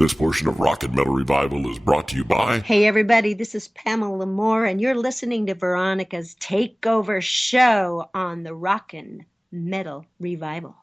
This portion of Rock and Metal Revival is brought to you by... Hey everybody, this is Pamela Moore, and you're listening to Veronica's Takeover Show on the Rock and Metal Revival.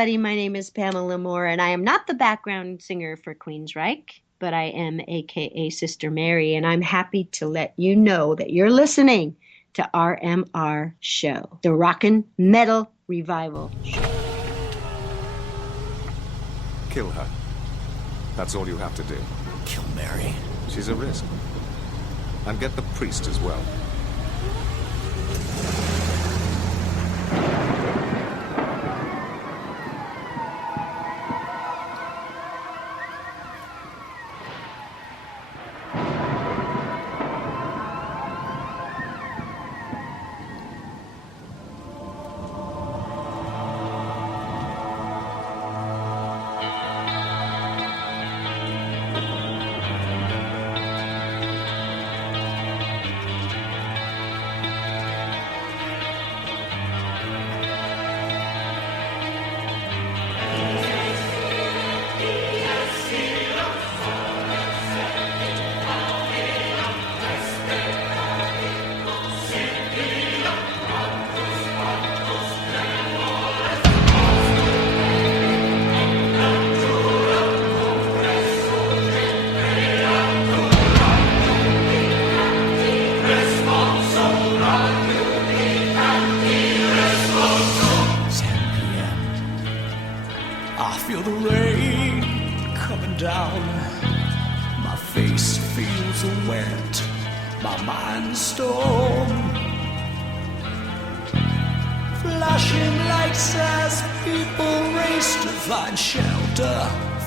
everybody. My name is Pamela Moore, and I am not the background singer for Queensryche, but I am AKA Sister Mary, and I'm happy to let you know that you're listening to RMR Show, the Rockin' Metal Revival Show. Kill her. That's all you have to do. Kill Mary? She's a risk. And get the priest as well.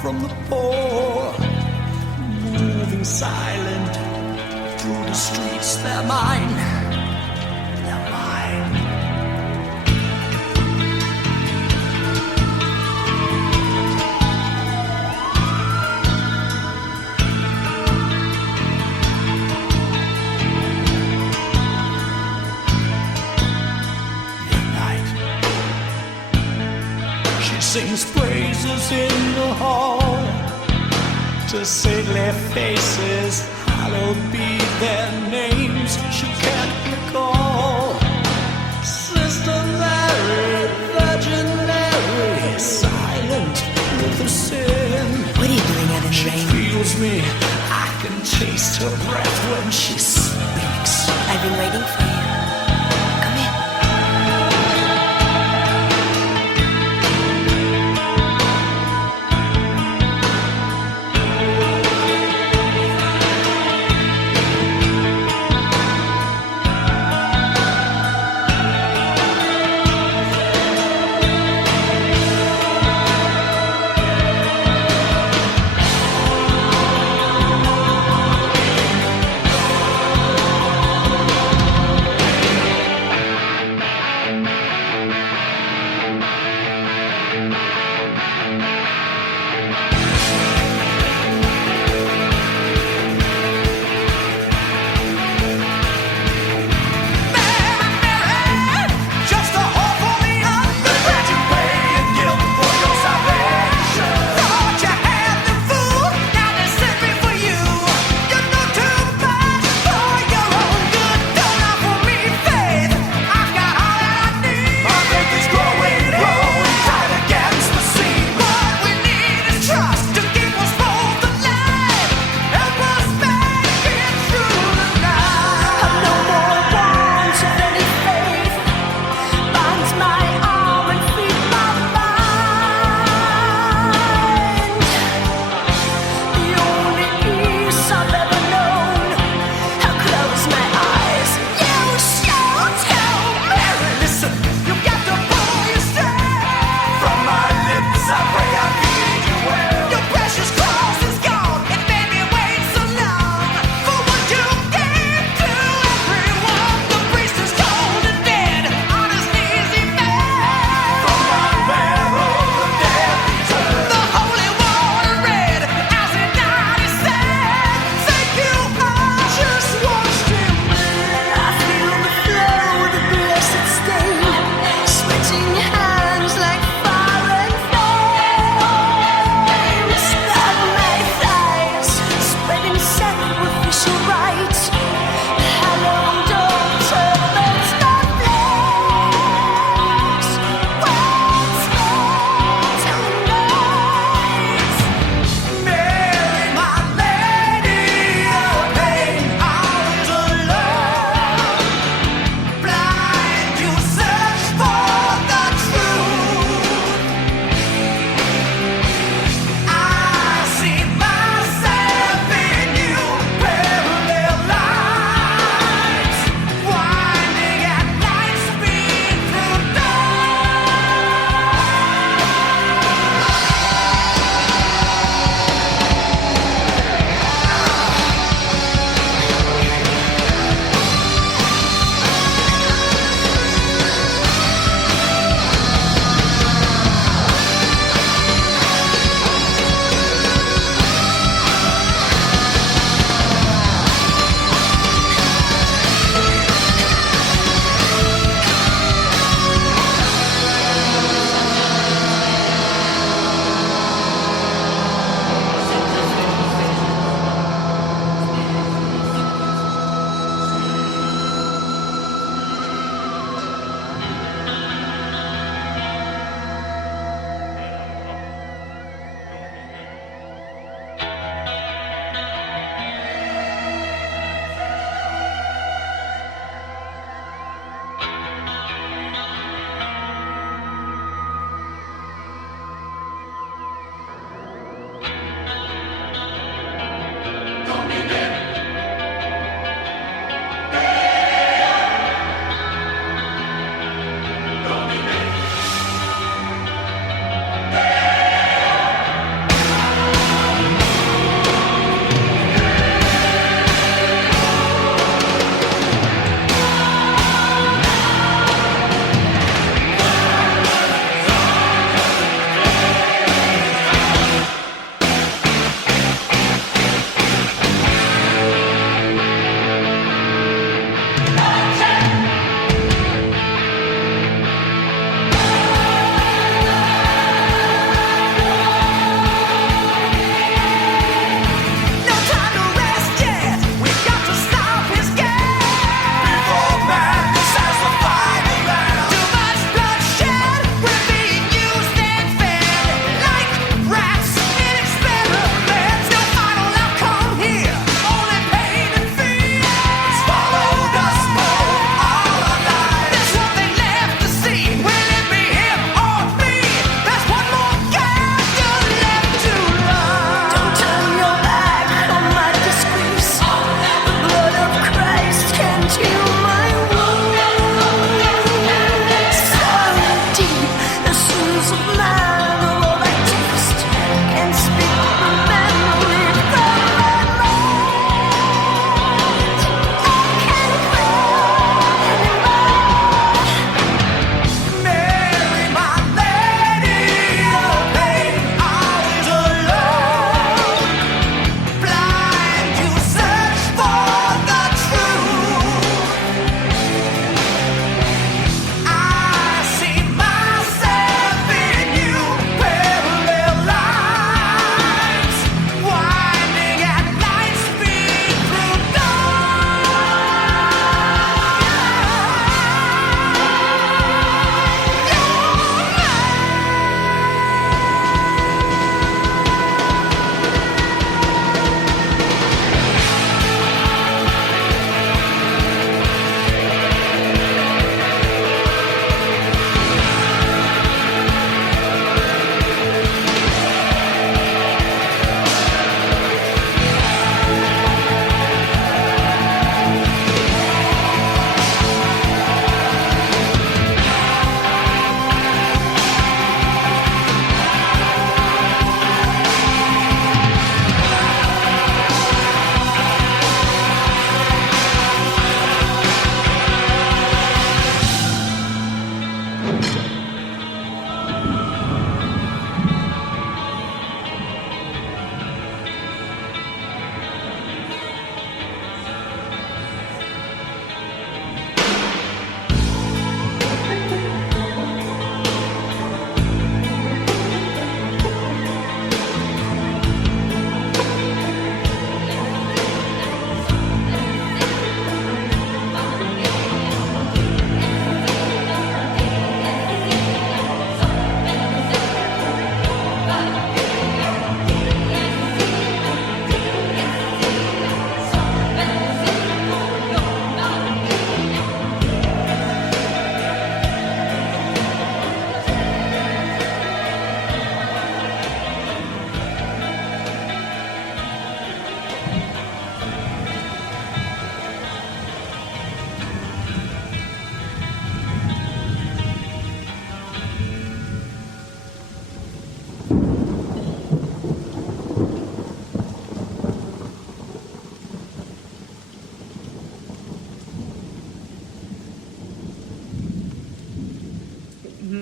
From the poor, moving silent through the streets, they're mine, they're mine. Midnight, she sings praises in the hall to saintly faces, hallowed be their names she can't recall. Sister Mary, Virgin Mary, silent with her sin. What are you doing out in the She rain? feels me, I can taste her breath when she speaks. I've been waiting for you. Come in.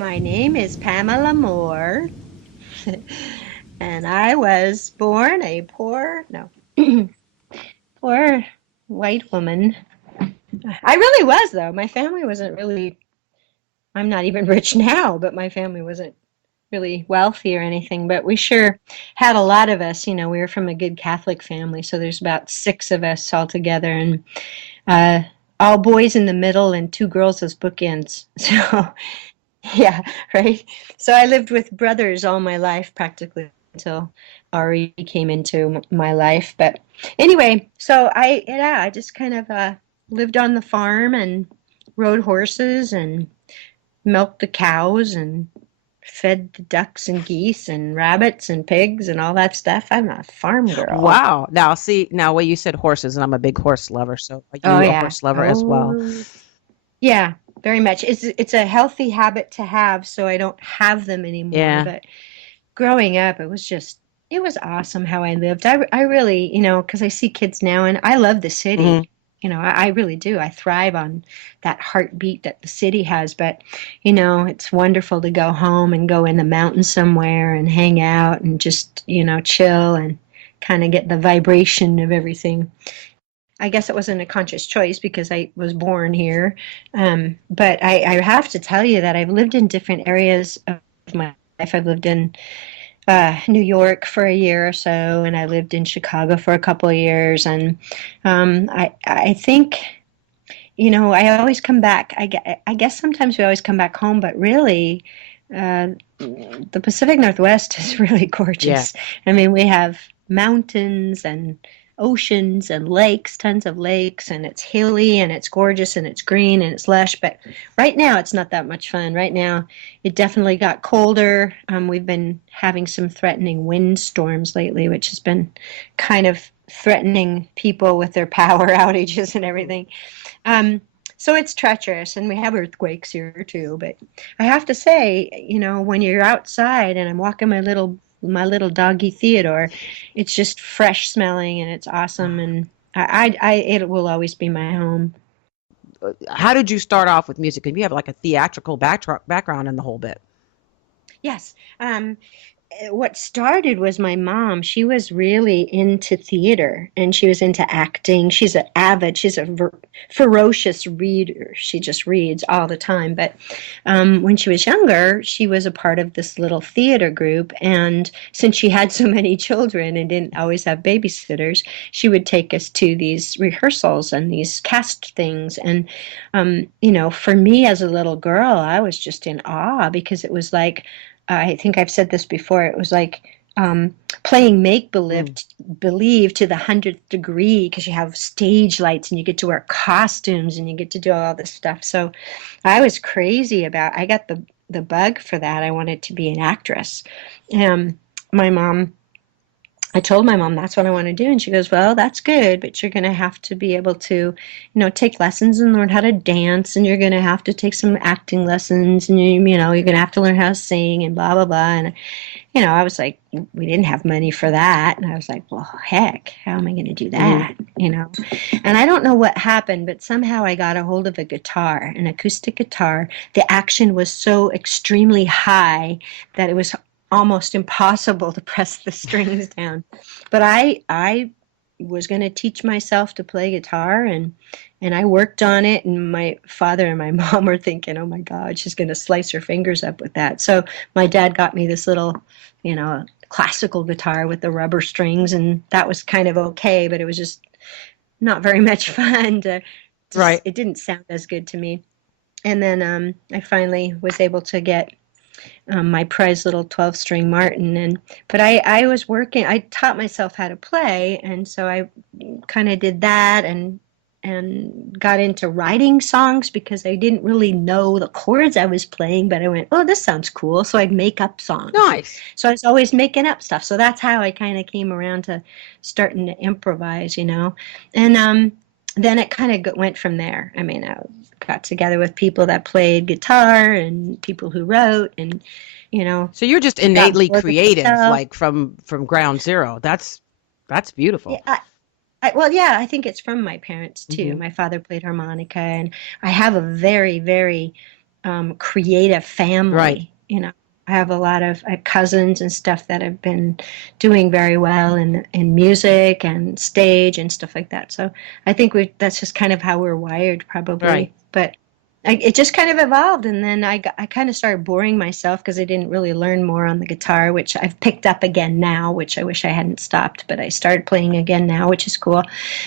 My name is Pamela Moore, and I was born a poor white woman. I really was, though. My family wasn't really, I'm not even rich now, but my family wasn't really wealthy or anything, but we sure had a lot of us. We were from a good Catholic family, so there's about 6 of us all together, and uh, all boys in the middle and 2 girls as bookends. So, yeah, right. So I lived with brothers all my life practically until Ari came into my life. But anyway, so I just kind of lived on the farm and rode horses and milked the cows and fed the ducks and geese and rabbits and pigs and all that stuff. I'm a farm girl. Wow. Now, well, you said horses, and I'm a big horse lover. So are Oh, you a yeah. horse lover as well? Yeah, very much. It's a healthy habit to have, so I don't have them anymore. Yeah. But growing up, it was awesome how I lived. I really, because I see kids now, and I love the city. Mhm. I really do. I thrive on that heartbeat that the city has. But, it's wonderful to go home and go in the mountains somewhere and hang out and just, chill and kind of get the vibration of everything. I guess it wasn't a conscious choice because I was born here. But I have to tell you that I've lived in different areas of my life. I've lived in New York for a year or so, and I lived in Chicago for a couple of years. And I think, I always come back. I guess sometimes we always come back home, but really, the Pacific Northwest is really gorgeous. Yeah. I mean, we have mountains and oceans and lakes, tons of lakes, and it's hilly and it's gorgeous and it's green and it's lush. But right now it's not that much fun. Right now it definitely got colder. We've been having some threatening windstorms lately, which has been kind of threatening people with their power outages and everything. So it's treacherous, and we have earthquakes here too. But I have to say, when you're outside and I'm walking my little doggy Theodore, it's just fresh smelling and it's awesome, and it will always be my home. How did you start off with music? Because you have like a theatrical background in the whole bit. Yes. What started was my mom. She was really into theater and she was into acting. She's a ferocious reader. She just reads all the time. But when she was younger, she was a part of this little theater group. And since she had so many children and didn't always have babysitters, she would take us to these rehearsals and these cast things. And, for me as a little girl, I was just in awe because it was like, I think I've said this before, it was like playing make-believe to the 100th degree, because you have stage lights and you get to wear costumes and you get to do all this stuff. So I was crazy I got the bug for that. I wanted to be an actress. I told my mom that's what I want to do, and she goes, well, that's good, but you're going to have to be able to, take lessons and learn how to dance, and you're going to have to take some acting lessons, and you're going to have to learn how to sing and blah, blah, blah. And, I was like, we didn't have money for that. And I was like, well, heck, how am I going to do that? And I don't know what happened, but somehow I got a hold of a guitar, an acoustic guitar. The action was so extremely high that it was almost impossible to press the strings down. But I was going to teach myself to play guitar, and I worked on it, and my father and my mom were thinking, oh my God, she's going to slice her fingers up with that. So my dad got me this little, classical guitar with the rubber strings, and that was kind of okay, but it was just not very much fun. Right. It didn't sound as good to me. And then I finally was able to get my prized little 12-string Martin, but I was working. I taught myself how to play, and so I kind of did that and got into writing songs because I didn't really know the chords I was playing, but I went, oh, this sounds cool, so I'd make up songs. Nice. So I was always making up stuff. So that's how I kind of came around to starting to improvise, and then it kind of went from there. I mean, I got together with people that played guitar and people who wrote, and So you're just innately creative, like from ground zero. That's beautiful. Yeah, I think it's from my parents too. Mm-hmm. My father played harmonica, and I have a very, very creative family. Right. I have a lot of cousins and stuff that have been doing very well in music and stage and stuff like that. So I think that's just kind of how we're wired, probably. Right. But it just kind of evolved, and then I kind of started boring myself because I didn't really learn more on the guitar, which I've picked up again now, which I wish I hadn't stopped, but I started playing again now, which is cool.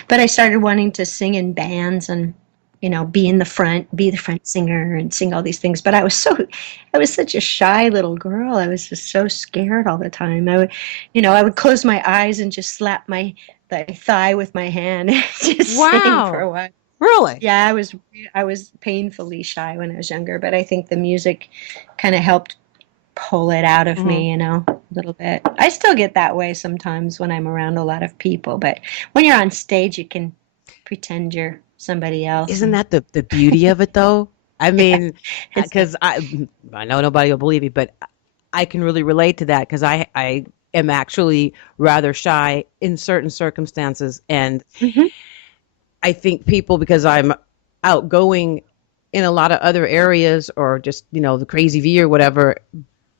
But I started wanting to sing in bands and be the front singer and sing all these things. But I was such a shy little girl. I was just so scared all the time. I would close my eyes and just slap the thigh with my hand and just sing for a while. Really? Yeah, I was painfully shy when I was younger, but I think the music kind of helped pull it out of me, a little bit. I still get that way sometimes when I'm around a lot of people, but when you're on stage, you can pretend you're somebody else. Isn't that the beauty of it, though? I mean, because I know nobody will believe me, but I can really relate to that because I am actually rather shy in certain circumstances, and I think people, because I'm outgoing in a lot of other areas, or just the crazy V or whatever,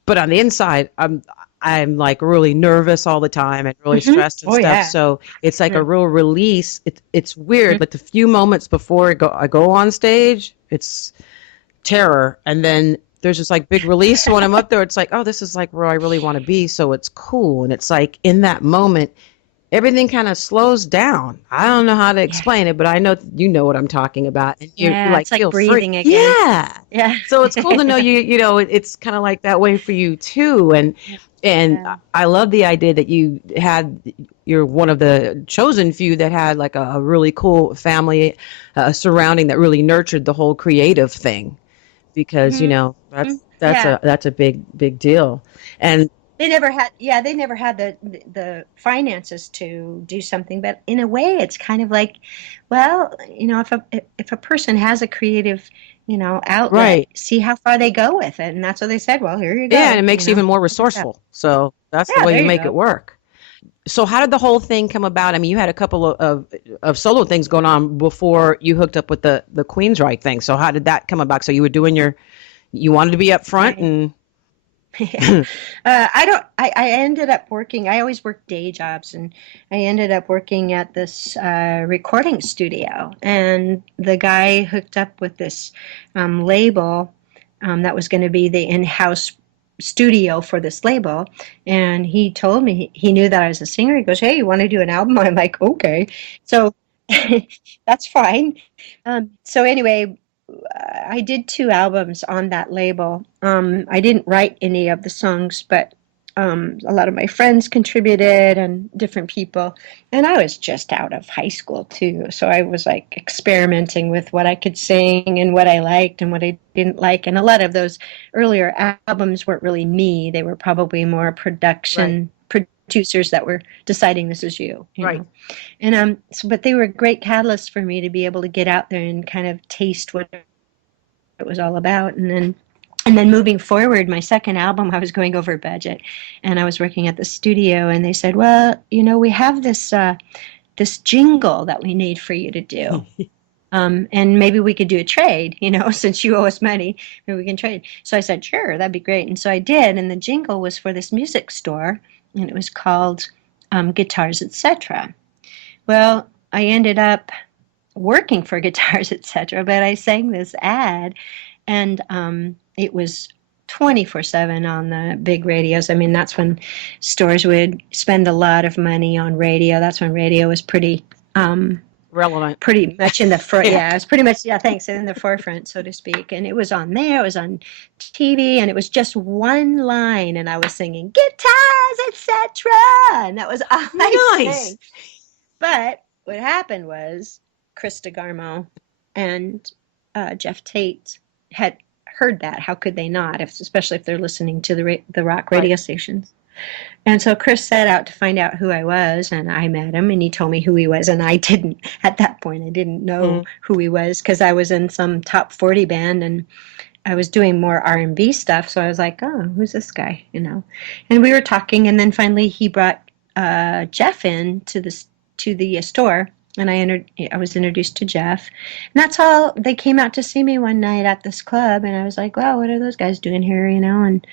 but on the inside I'm like really nervous all the time and really stressed and stuff. Yeah. So it's like a real release. It's weird, but the few moments before I go on stage, it's terror, and then there's this like big release. So when I'm up there, it's like, oh, this is like where I really want to be. So it's cool, and it's like in that moment, everything kind of slows down. I don't know how to explain it, but I know you know what I'm talking about. And you it's like feel breathing free. again. Yeah. So it's cool to know it's kind of like that way for you too. And I love the idea that you're one of the chosen few that had like a really cool family surrounding that really nurtured the whole creative thing, because that's a big deal. And they never had the finances to do something, but in a way it's kind of like, well, if a person has a creative outlet, see how far they go with it. And that's what they said. Well, here you go. Yeah, and it makes you even more resourceful. So that's the way you make it work. So how did the whole thing come about? I mean, you had a couple of solo things going on before you hooked up with the Queensryche thing. So how did that come about? So you were doing you wanted to be up front and... I ended up working. I always worked day jobs, and I ended up working at this recording studio. And the guy hooked up with this label that was going to be the in-house studio for this label. And he told me he knew that I was a singer. He goes, "Hey, you want to do an album?" I'm like, "Okay." So that's fine. So anyway. I did 2 albums on that label. I didn't write any of the songs, but a lot of my friends contributed and different people. And I was just out of high school too. So I was like experimenting with what I could sing and what I liked and what I didn't like. And a lot of those earlier albums weren't really me. They were probably more production producers that were deciding this is you know? And but they were a great catalyst for me to be able to get out there and kind of taste what it was all about. And then moving forward, my second album, I was going over budget, and I was working at the studio, and they said, "Well, we have this jingle that we need for you to do." And maybe we could do a trade, since you owe us money, maybe we can trade. So I said, sure, that'd be great. And so I did. And the jingle was for this music store, and it was called Guitars, Etc. Well, I ended up working for Guitars, Etc., but I sang this ad, and it was 24/7 on the big radios. I mean, that's when stores would spend a lot of money on radio. That's when radio was pretty relevant, pretty much in the front. Yeah, it was pretty much in the forefront, so to speak. And it was on there. It was on TV, and it was just one line, and I was singing Guitars, Etc. And that was all I sang. But what happened was Chris DeGarmo and Jeff Tate had heard that. How could they not? Especially if they're listening to the rock radio stations. And so Chris set out to find out who I was, and I met him, and he told me who he was, and I didn't, at that point, I didn't know who he was, because I was in some top 40 band, and I was doing more R&B stuff, so I was like, oh, who's this guy, And we were talking, and then finally he brought Jeff in to the store, and I was introduced to Jeff. And that's all. They came out to see me one night at this club, and I was like, wow, what are those guys doing here, And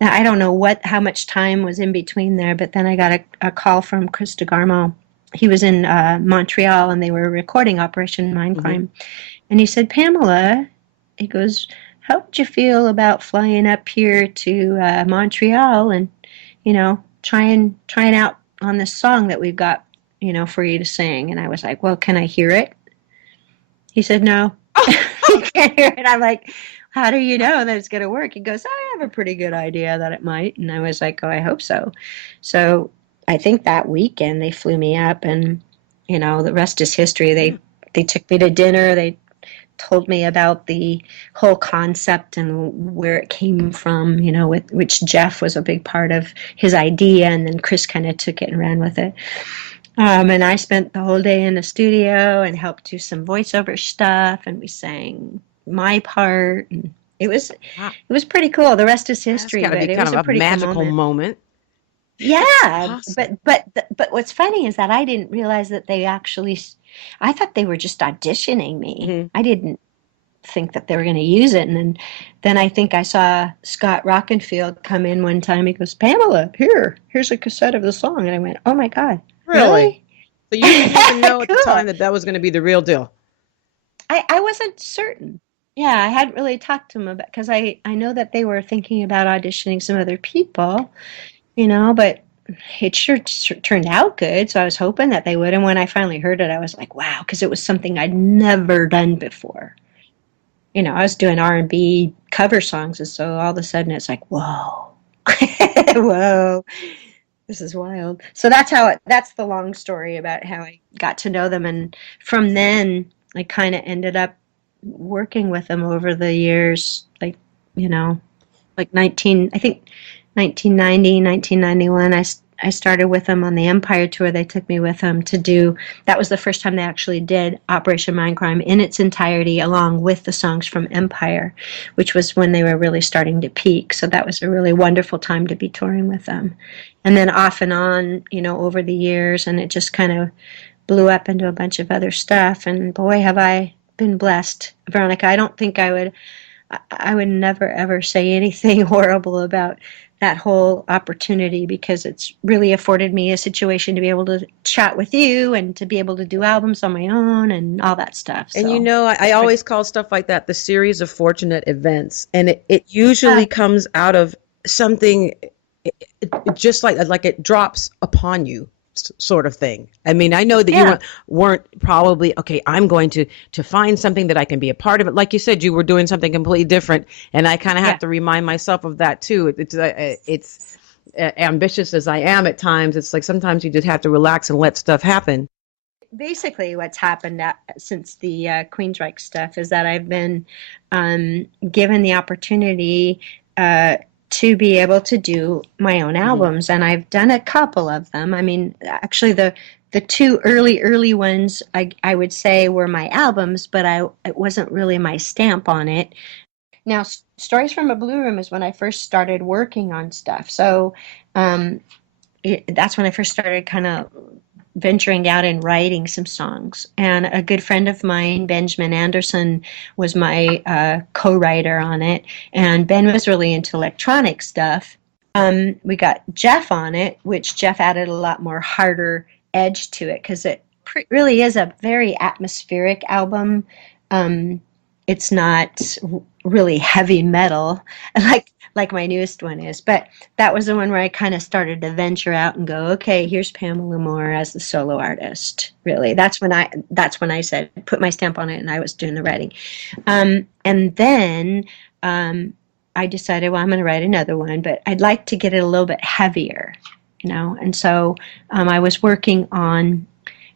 I don't know how much time was in between there, but then I got a call from Chris DeGarmo. He was in Montreal, and they were recording Operation Mindcrime. And he said, Pamela, he goes, how would you feel about flying up here to Montreal and, trying out on this song that we've got, for you to sing? And I was like, well, can I hear it? He said, no, you can't hear it. I'm like, how do you know that it's going to work? He goes, I have a pretty good idea that it might. And I was like, oh, I hope so. So I think that weekend they flew me up, and, the rest is history. They took me to dinner. They told me about the whole concept and where it came from, which Jeff was a big part of his idea, and then Chris kind of took it and ran with it. And I spent the whole day in the studio and helped do some voiceover stuff, and we sang my part, and it was pretty cool. The rest is history. That's got to be kind of a magical moment. Yeah, awesome. but what's funny is that I didn't realize that they actually. I thought they were just auditioning me. Mm-hmm. I didn't think that they were going to use it. And then I think I saw Scott Rockenfield come in one time. He goes, Pamela, here's a cassette of the song. And I went, oh my God. Really? So you didn't know at the time that was going to be the real deal? I wasn't certain. Yeah, I hadn't really talked to him about, because I know that they were thinking about auditioning some other people, but it sure turned out good. So I was hoping that they would. And when I finally heard it, I was like, wow, because it was something I'd never done before. I was doing R&B cover songs. And so all of a sudden it's like, whoa, whoa, this is wild. So that's the long story about how I got to know them. And from then I kind of ended up working with them over the years, like 1990, 1991, I started with them on the Empire tour. They took me with them to do, that was the first time they actually did Operation Mindcrime in its entirety, along with the songs from Empire, which was when they were really starting to peak. So that was a really wonderful time to be touring with them. And then off and on, over the years, and it just kind of blew up into a bunch of other stuff. And boy, have I been blessed. Veronica, I don't think I would never, ever say anything horrible about that whole opportunity, because it's really afforded me a situation to be able to chat with you and to be able to do albums on my own and all that stuff. And I always call stuff like that the series of fortunate events. And it usually comes out of something just like it drops upon you, sort of thing. I mean, I know that you weren't probably, okay, I'm going to find something that I can be a part of it. Like you said, you were doing something completely different. And I kind of have to remind myself of that too. It's ambitious as I am at times. It's like sometimes you just have to relax and let stuff happen. Basically what's happened since the Queensryche stuff is that I've been given the opportunity to be able to do my own albums. And I've done a couple of them. I mean, actually the two early ones I would say were my albums, but it wasn't really my stamp on it. Now, Stories from a Blue Room is when I first started working on stuff. So that's when I first started kind of venturing out and writing some songs. And a good friend of mine, Benjamin Anderson, was my co-writer on it. And Ben was really into electronic stuff. We got Jeff on it, which Jeff added a lot more harder edge to it, because it really is a very atmospheric album. It's not really heavy metal like my newest one is, but that was the one where I kind of started to venture out and go, okay, here's Pamela Moore as the solo artist. Really, that's when I said, put my stamp on it, and I was doing the writing. And then I decided, well, I'm going to write another one, but I'd like to get it a little bit heavier, And so I was working on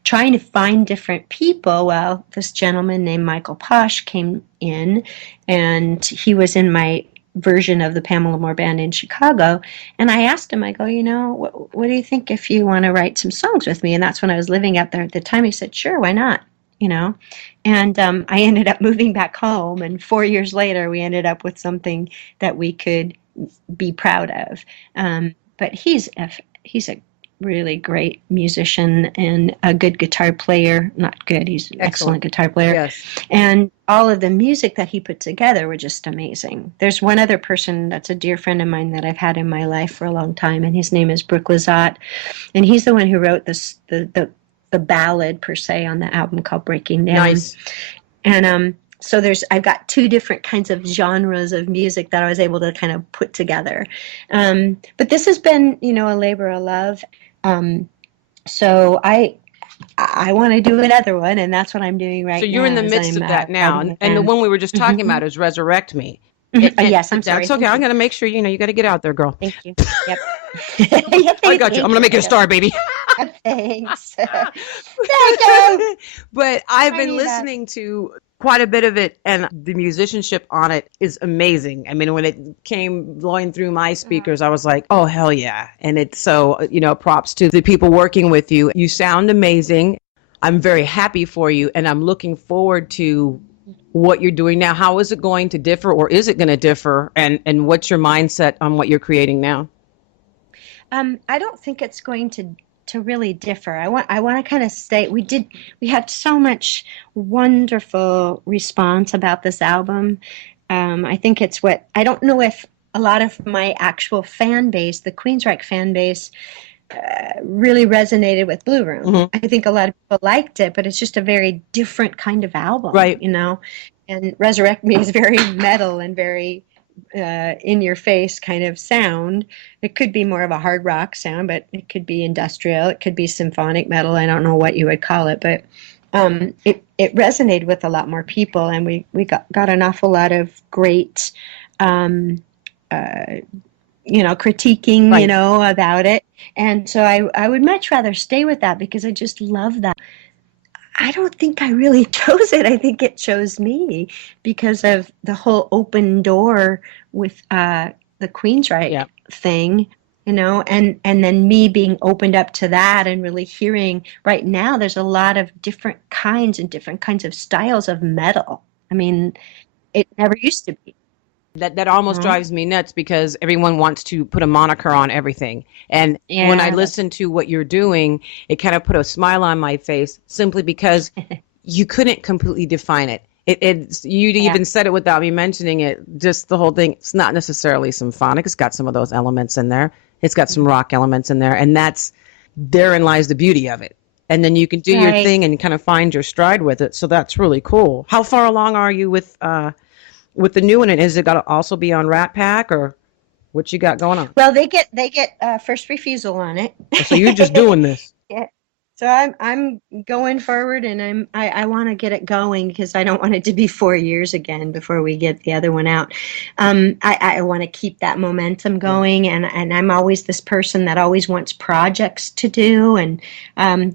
trying to find different people. Well, this gentleman named Michael Posh came in, and he was in my version of the Pamela Moore Band in Chicago. And I asked him, I go, what do you think if you want to write some songs with me? And that's when I was living out there at the time. He said, sure, why not? And I ended up moving back home. And 4 years later, we ended up with something that we could be proud of. But he's a really great musician and a good guitar player. Not good, he's an excellent guitar player. Yes. And all of the music that he put together were just amazing. There's one other person that's a dear friend of mine that I've had in my life for a long time, and his name is Brooke Lazat. And he's the one who wrote the ballad, per se, on the album called Breaking Down. Nice. And so I've got two different kinds of genres of music that I was able to kind of put together. But this has been, a labor of love. So I want to do another one, and that's what I'm doing right now. So you're in the midst of that now. And the one we were just talking about is Resurrect Me. Yes, I'm sorry. That's okay. I'm going to make sure, you got to get out there, girl. Thank you. Yep. I got you. I'm going to make it a star, baby. Thanks. But I've been listening to quite a bit of it, and the musicianship on it is amazing. I mean, when it came blowing through my speakers, I was like, oh, hell yeah. And it's so, props to the people working with you. You sound amazing. I'm very happy for you, and I'm looking forward to what you're doing now. How is it going to differ, or is it going to differ? And what's your mindset on what you're creating now? I don't think it's going to really differ. I want to kind of stay. We had so much wonderful response about this album. I think it's I don't know if a lot of my actual fan base, the Queensryche fan base, really resonated with Blue Room. Mm-hmm. I think a lot of people liked it, but it's just a very different kind of album, right? And Resurrect Me is very metal and very in your face kind of sound. It could be more of a hard rock sound, but it could be industrial, it could be symphonic metal. I don't know what you would call it, but it resonated with a lot more people, and we got an awful lot of great critiquing, right, about it. And so I would much rather stay with that, because I just love that. I don't think I really chose it. I think it chose me because of the whole open door with the Queensryche thing, and then me being opened up to that and really hearing right now there's a lot of different kinds of styles of metal. I mean, it never used to be. That almost drives me nuts, because everyone wants to put a moniker on everything. And when I listen to what you're doing, it kind of put a smile on my face, simply because you couldn't completely define it. You even said it without me mentioning it. Just the whole thing. It's not necessarily symphonic. It's got some of those elements in there. It's got some rock elements in there, and therein lies the beauty of it. And then you can do your thing and kind of find your stride with it. So that's really cool. How far along are you with the new one? And is it got to also be on Rat Pack, or what you got going on? Well, they get first refusal on it. So you're just doing this. Yeah. So I'm going forward, and I want to get it going, because I don't want it to be 4 years again before we get the other one out. I want to keep that momentum going, and I'm always this person that always wants projects to do. And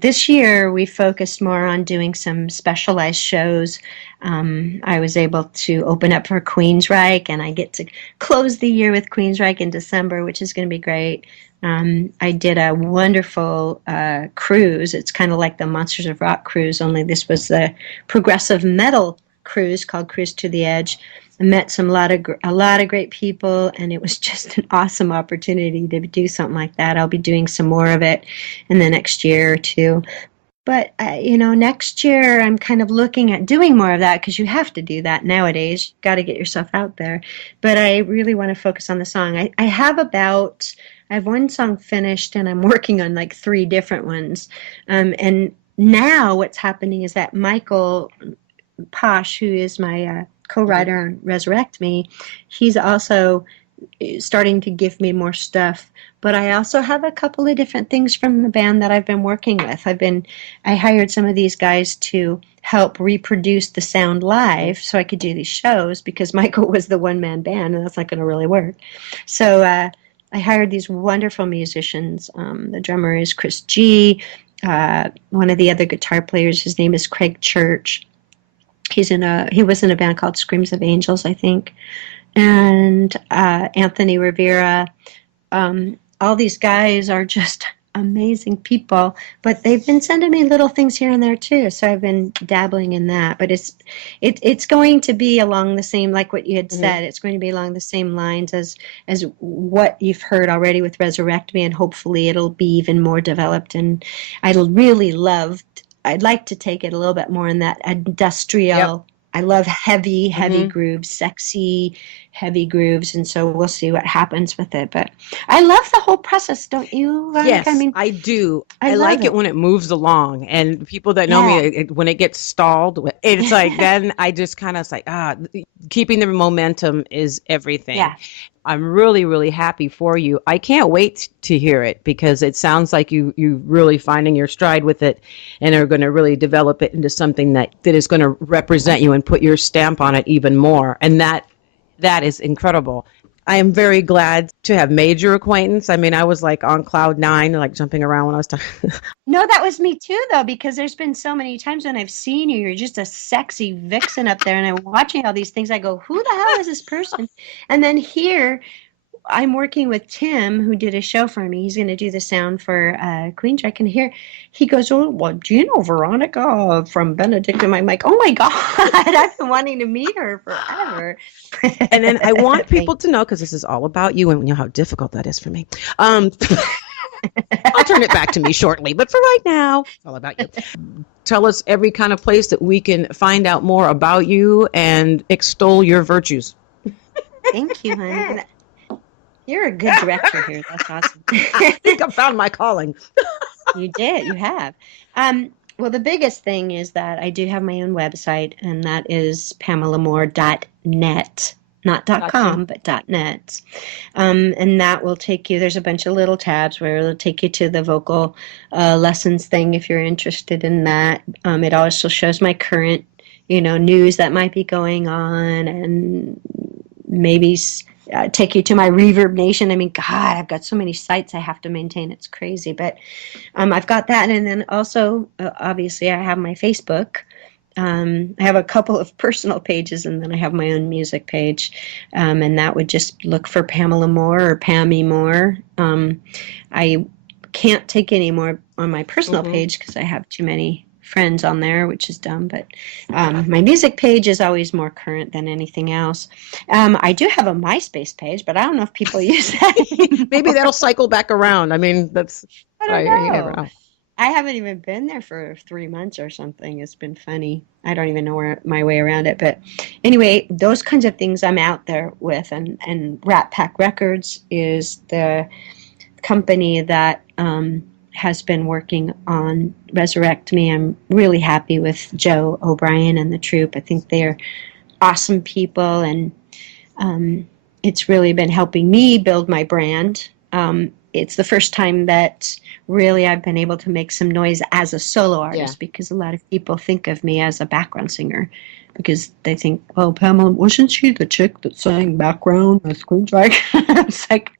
this year we focused more on doing some specialized shows. I was able to open up for Queensryche, and I get to close the year with Queensryche in December, which is going to be great. I did a wonderful cruise. It's kind of like the Monsters of Rock cruise, only this was the progressive metal cruise called Cruise to the Edge. I met a lot of great people, and it was just an awesome opportunity to do something like that. I'll be doing some more of it in the next year or two. But, next year I'm kind of looking at doing more of that, because you have to do that nowadays. You've got to get yourself out there. But I really want to focus on the song. I have one song finished, and I'm working on like 3 different ones. And now what's happening is that Michael Posh, who is my co-writer on Resurrect Me, he's also starting to give me more stuff. But I also have a couple of different things from the band that I've been working with. I hired some of these guys to help reproduce the sound live so I could do these shows, because Michael was the one-man band, and that's not going to really work. So I hired these wonderful musicians. The drummer is Chris G. One of the other guitar players, his name is Craig Church. He was in a band called Screams of Angels, I think. And Anthony Rivera. All these guys are just amazing people, but they've been sending me little things here and there too. So I've been dabbling in that, but it's going to be along the same, like what you had said, it's going to be along the same lines as what you've heard already with Resurrect Me, and hopefully it'll be even more developed. And I'd like to take it a little bit more in that industrial. I love heavy grooves, sexy, heavy grooves, and so we'll see what happens with it. But I love the whole process, don't you, Veronica? Yes, I mean, I do. I love like it when it moves along, and people that know me, when it gets stalled, it's like then I just kind of like, keeping the momentum is everything. Yeah. I'm really, really happy for you. I can't wait to hear it because it sounds like you really finding your stride with it and are going to really develop it into something that is going to represent you and put your stamp on it even more. And that is incredible. I am very glad to have made your acquaintance. I mean, I was like on cloud 9, like jumping around when I was talking. No, that was me too, though, because there's been so many times when I've seen you. You're just a sexy vixen up there, and I'm watching all these things. I go, who the hell is this person? And then here, I'm working with Tim, who did a show for me. He's going to do the sound for Queensryche. And here he goes, oh, well, do you know Veronica from Benedictum? I'm like, oh, my God, I've been wanting to meet her forever. And then I want people to know, because this is all about you, and you know how difficult that is for me. I'll turn it back to me shortly. But for right now, it's all about you. Tell us every kind of place that we can find out more about you and extol your virtues. Thank you, honey. You're a good director here. That's awesome. I think I found my calling. You did. You have. Well, the biggest thing is that I do have my own website, and that is pamelamore.net. Not .com, but .net. And that will take you, there's a bunch of little tabs where it'll take you to the vocal lessons thing if you're interested in that. It also shows my current, news that might be going on, and maybe take you to my Reverb Nation. I mean, God, I've got so many sites I have to maintain. It's crazy. But I've got that. And then also, obviously, I have my Facebook. I have a couple of personal pages, and then I have my own music page. And that would just look for Pamela Moore or Pammy Moore. I can't take any more on my personal page because I have too many friends on there, which is dumb, but my music page is always more current than anything else. I do have a MySpace page, but I don't know if people use that. Maybe that'll cycle back around. I mean, that's I don't know. You never know. I haven't even been there for 3 months or something. It's been funny. I don't even know my way around it. But anyway, those kinds of things I'm out there with. And Rat Pack Records is the company that has been working on Resurrect Me. I'm really happy with Joe O'Brien and the troupe. I think they're awesome people, and it's really been helping me build my brand. It's the first time that really I've been able to make some noise as a solo artist, because a lot of people think of me as a background singer because they think, oh, Pamela, wasn't she the chick that sang background with Queensryche? It's like,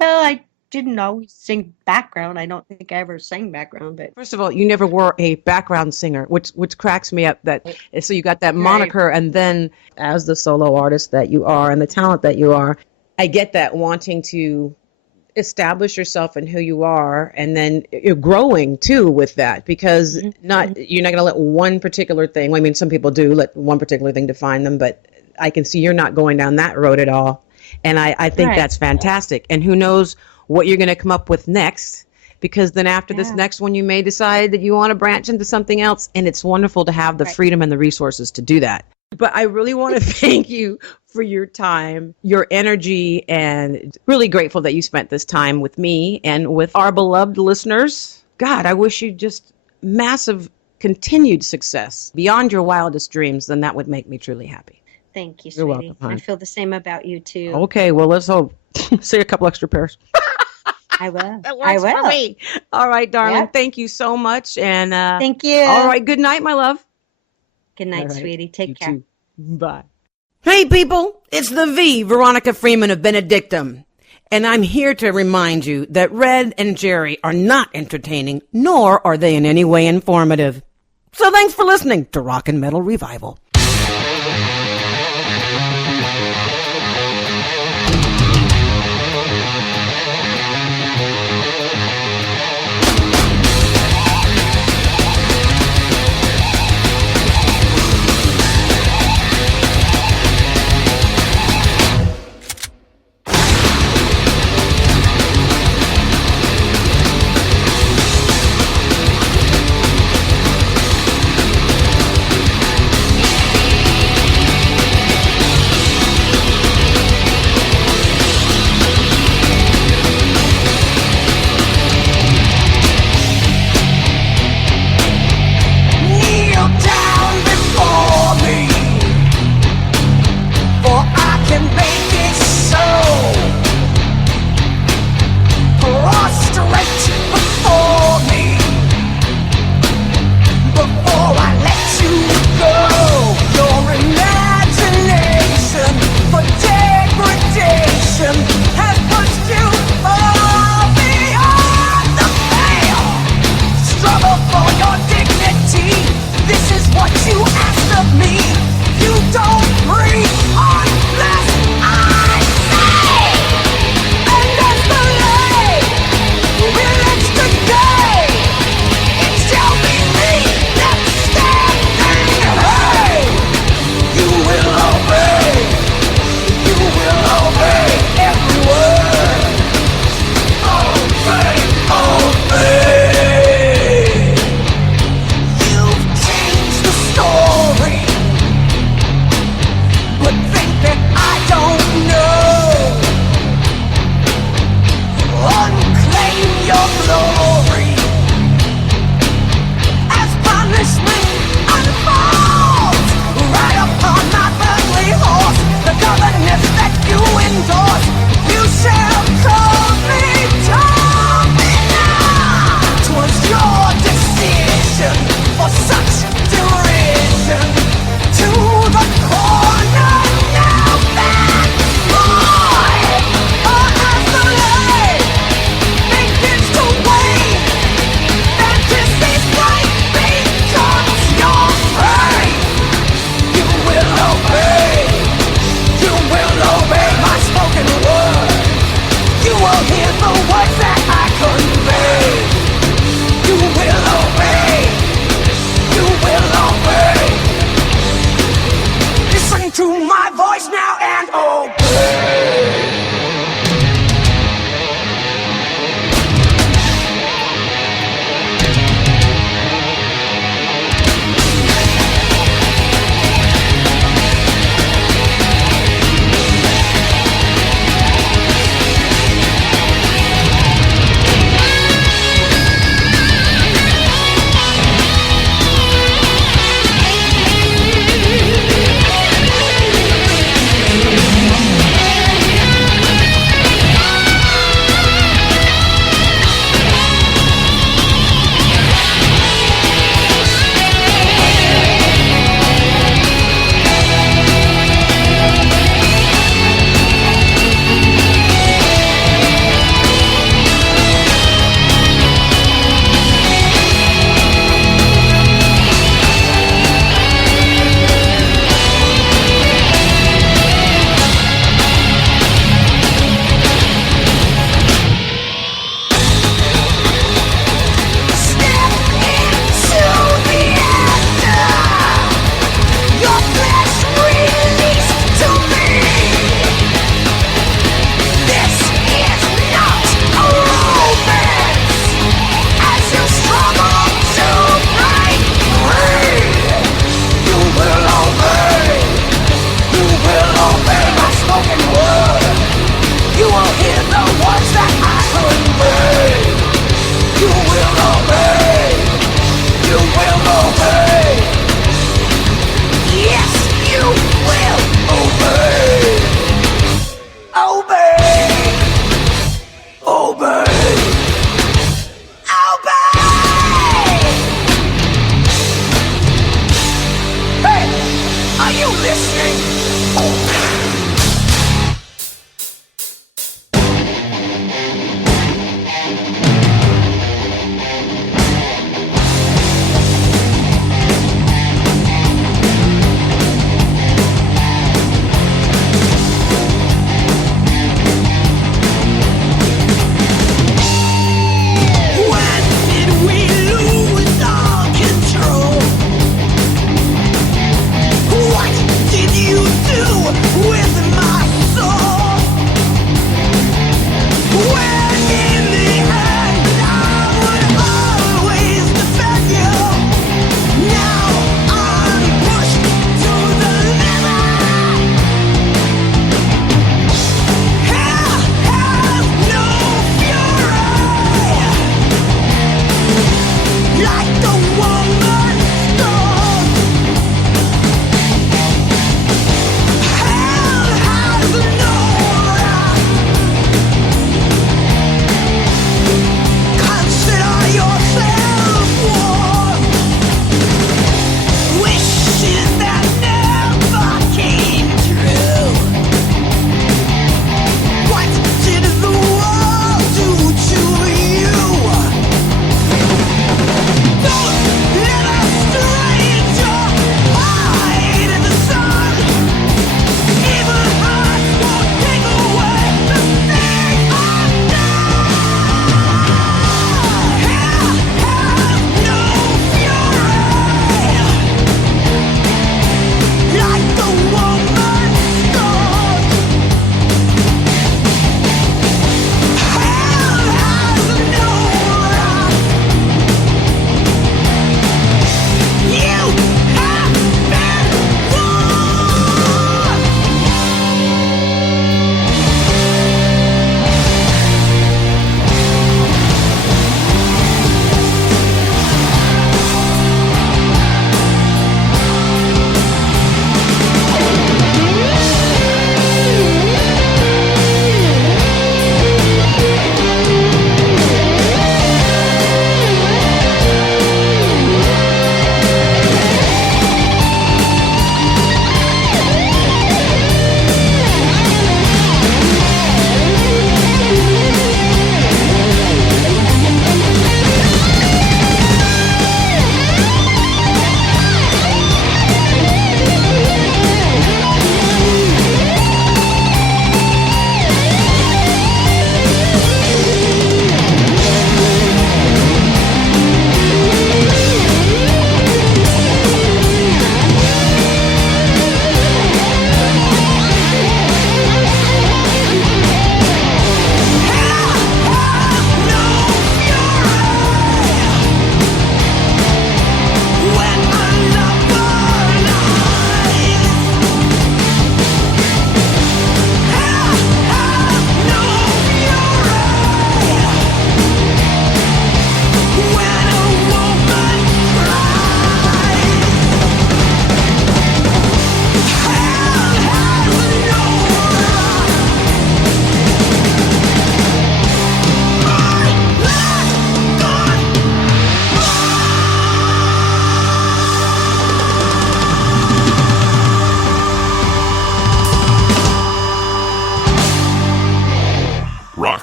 well, I didn't always sing background. I don't think I ever sang background. But first of all, you never were a background singer, which cracks me up. That so you got that moniker, and then as the solo artist that you are and the talent that you are, I get that wanting to establish yourself and who you are, and then you're growing too with that, because you're not going to let one particular thing. I mean, some people do let one particular thing define them, but I can see you're not going down that road at all, and I think that's fantastic. And who knows what you're going to come up with next, because then after this next one, you may decide that you want to branch into something else, and it's wonderful to have the freedom and the resources to do that. But I really want to thank you for your time, your energy, and really grateful that you spent this time with me and with our beloved listeners. God, I wish you just massive continued success beyond your wildest dreams. Then that would make me truly happy. Thank you, sweetie. You're welcome, hon. I feel the same about you, too. Okay, well, let's hope. Say a couple extra pairs. I will. That works for me. All right, darling. Yep. Thank you so much. And thank you. All right, good night, my love. Good night, sweetie. Take care. Too. Bye. Hey, people. It's the Veronica Freeman of Benedictum. And I'm here to remind you that Red and Jerry are not entertaining, nor are they in any way informative. So thanks for listening to Rock and Metal Revival.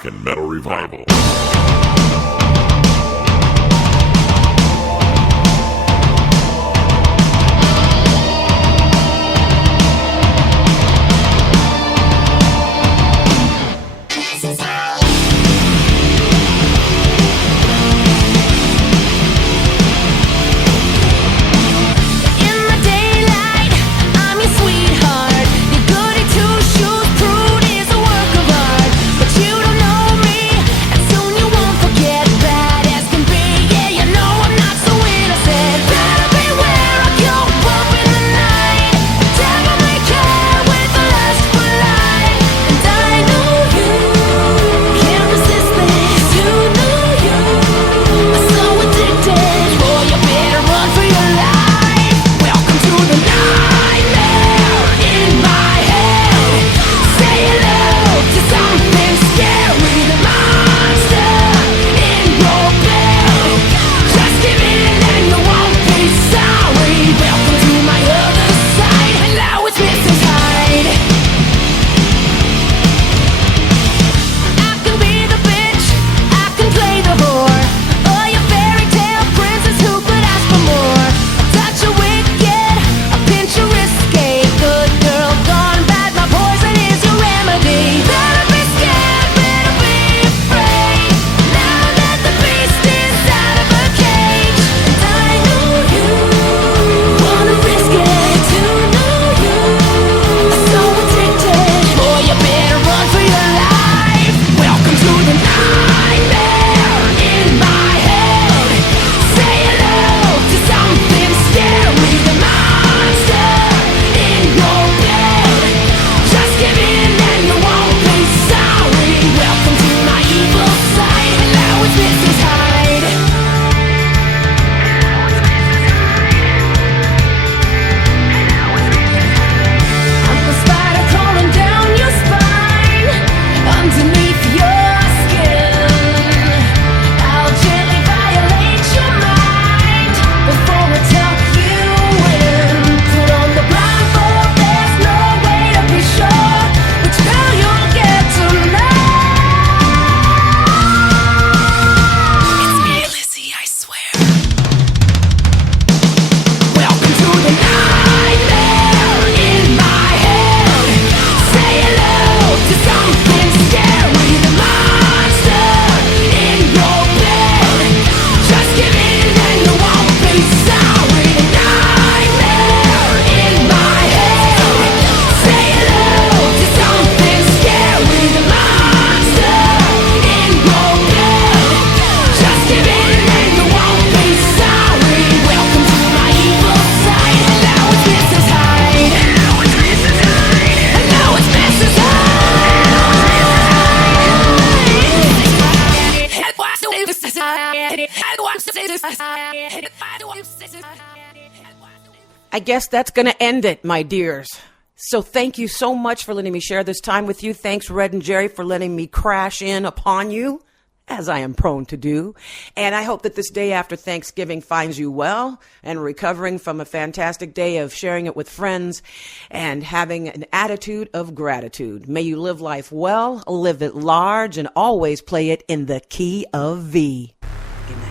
Rock and Metal Revival. I guess that's going to end it, my dears. So thank you so much for letting me share this time with you. Thanks, Red and Jerry, for letting me crash in upon you, as I am prone to do. And I hope that this day after Thanksgiving finds you well and recovering from a fantastic day of sharing it with friends and having an attitude of gratitude. May you live life well, live it large, and always play it in the key of V. Good night.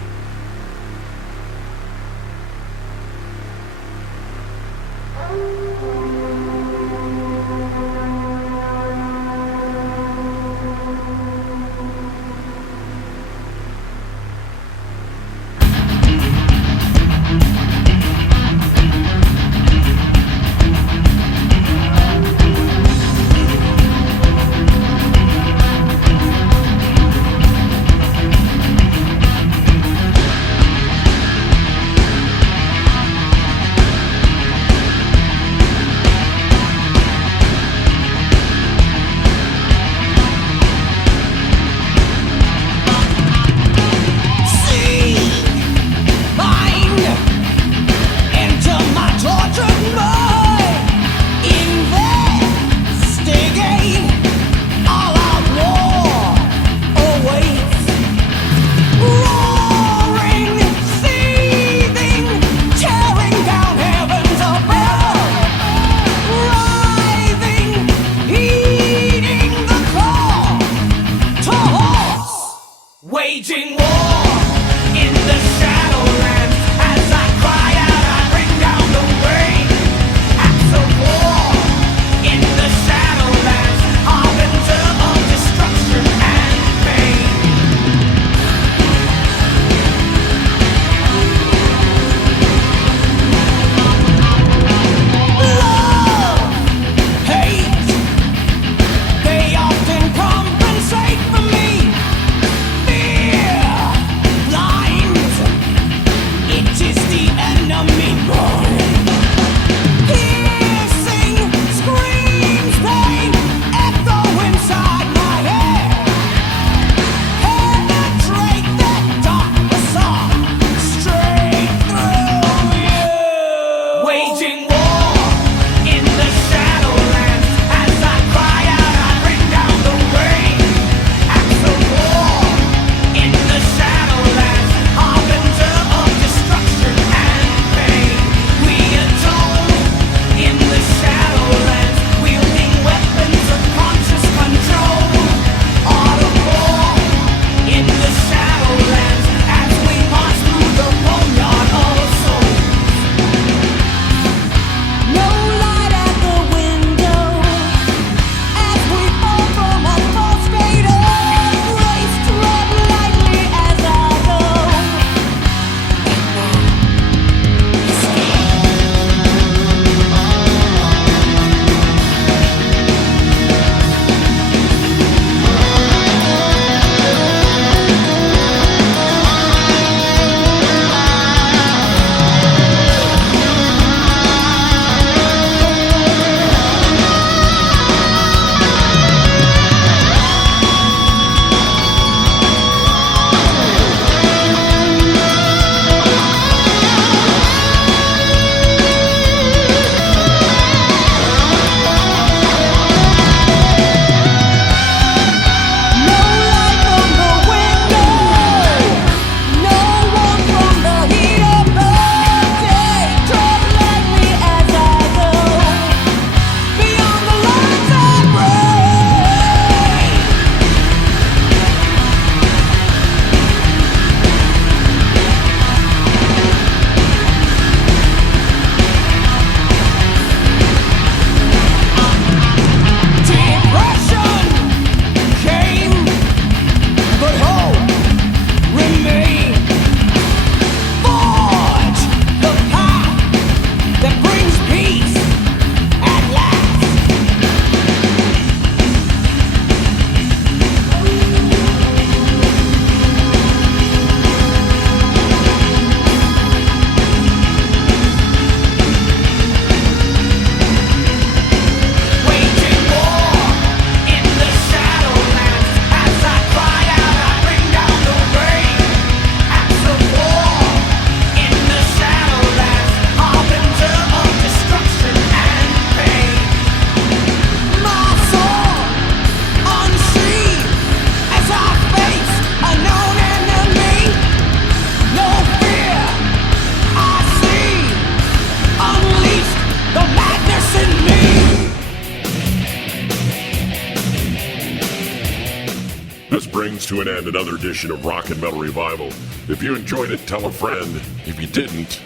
comes to an end another edition of Rock and Metal Revival. If you enjoyed it, tell a friend. If you didn't,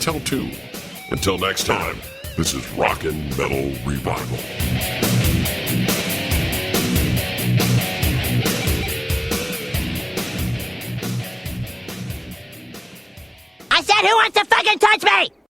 tell two. Until next time, this is Rock and Metal Revival. I said, who wants to fucking touch me?